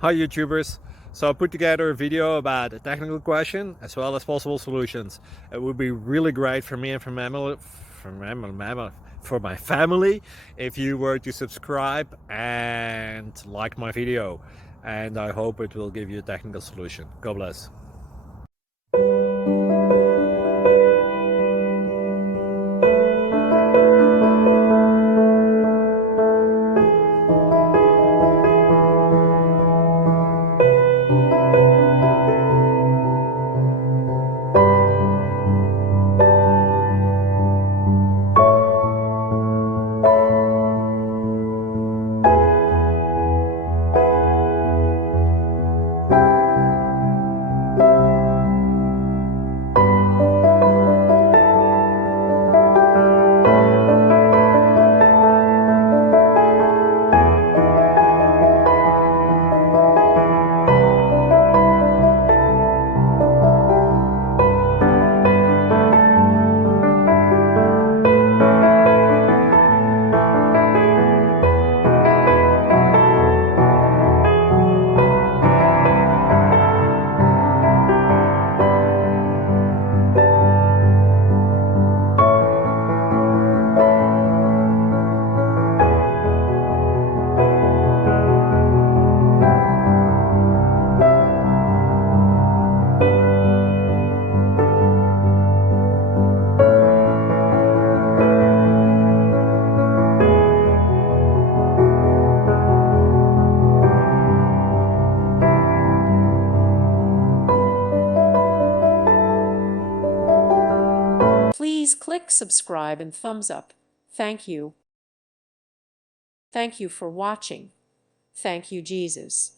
Hi YouTubers! So I put together a video about a technical question as well as possible solutions. It would be really great for me and for my family if you were to subscribe and like my video, and I hope it will give you a technical solution. God bless. Please click subscribe and thumbs up. Thank you. Thank you for watching. Thank you, Jesus.